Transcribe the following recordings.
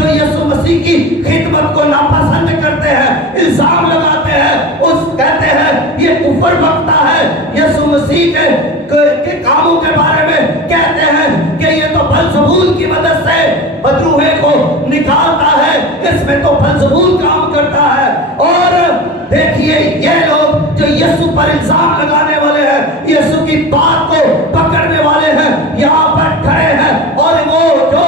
جو یسوع مسیح کی خدمت کو ناپسند کرتے ہیں، الزام لگاتے ہیں، کہتے ہیں یہ کفر بکتا ہے، یسوع مسیح کے کاموں کے بارے میں کہتے ہیں کہ یہ تو بلزبول کی مدد سے بدروحے کو نکالتا ہے، اس میں تو بلزبول کام کرتا ہے۔ اور دیکھیے یہ لوگ جو یسوع پر الزام لگانے والے ہیں، یسوع کی بات کو پکڑنے والے ہیں، یہاں پر کھڑے ہیں اور وہ جو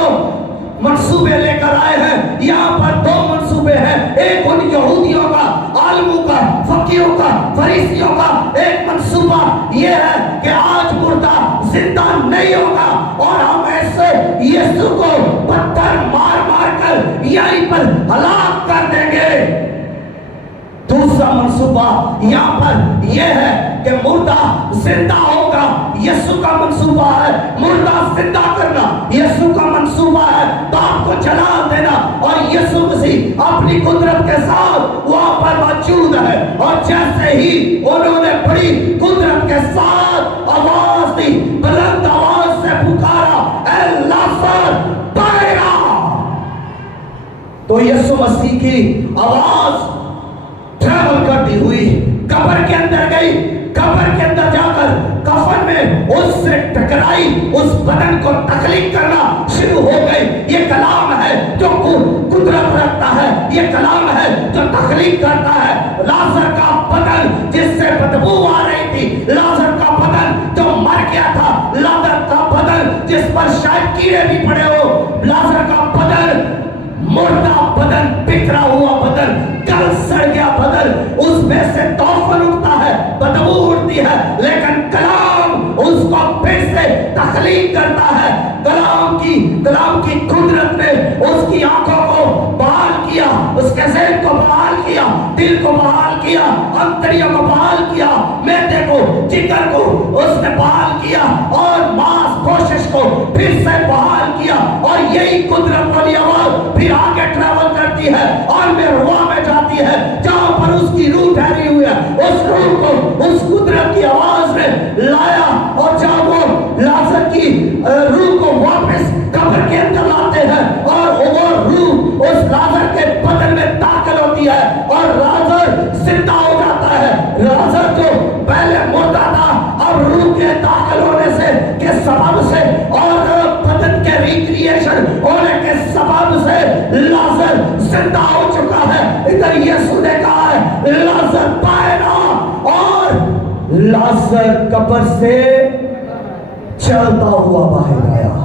منصوبے لے کر آئے ہیں، یہاں پر دو منصوبے ہیں، ایک ان یہودیوں کا، عالموں کا، فقیہوں کا، فریسیوں کا ایک منصوبہ یہ ہے کہ آج مردہ زندہ نہیں ہوگا اور ہم ایسے یسوع کو پتھر مار مار کر یہیں پر ہلاک کر دیں گے۔ دوسرا منصوبہ یہاں پر یہ ہے کہ مردہ زندہ ہوگا، یسوع کا منصوبہ ہے مردہ زندہ کرنا، یسوع کا منصوبہ ہے باپ کو جلال دینا، اور یسوع مسیح اپنی قدرت کے ساتھ وہاں پر موجود ہے۔ اور جیسے ہی انہوں نے بڑی قدرت کے ساتھ آواز دی، بلند آواز سے پکارا، اے لازر باہر آ، تو یسوع مسیح کی آواز ٹریول کرتی ہوئی قبر کے اندر گئی، قبر کے اندر جا کر کفن میں اس سے ٹکرائی، اس بدن کو تخلیق کرنا شروع ہو گئی۔ یہ کلام ہے جو قدرت رکھتا ہے، یہ کلام ہے جو تخلیق کرتا ہے۔ لازر کا بدن جس سے بدبو آ رہی تھی، لازر کا بدن جو مر گیا تھا، لازر کا بدن جس پر شاید کیڑے بھی پڑے ہو، لازر کا بدن مردہ بدن، بکھرا ہوا بدن، کل سڑ گیا بدن، اس میں سے توفن اٹھتا ہے، بدبو اٹھتی ہے، لیکن کلام اس کو پھر سے تخلیق کرتا ہے۔ کلام کی قدرت نے اس کی آنکھوں کو بحال کیا، اس کے ذہن کو بحال کیا، دل کو بحال کیا، انتڑیوں کو بحال کیا، معدے کو، جگر کو اس نے بحال کیا، اور ماس کوشش کو پھر سے بحال کیا۔ اور یہی قدرت والی آواز پھر آگے ٹریول کرتی ہے اور میں روا میں جاتی ہے جہاں پر اس کی روح ٹھہری ہوئی ہے، اس روح کو اس قدرت کی آواز نے لایا، اور جب وہ لازر کی روح کو واپس قبر کے اندر لاتے ہیں اور وہ روح اس لازر کے بدن میں داخل ہوتی ہے اور لازر زندہ ہو جاتا ہے۔ لازر جو پہلے مردہ تھا اب روح کے داخل ہونے سے کے سبب سے اور بدن کے ریکریشن ہونے کے سبب سے لازر زندہ ہو چکا ہے۔ ادھر یسوع نے کہا ہے لازر باہر آ، اور لازر قبر سے چلتا ہوا باہر آیا۔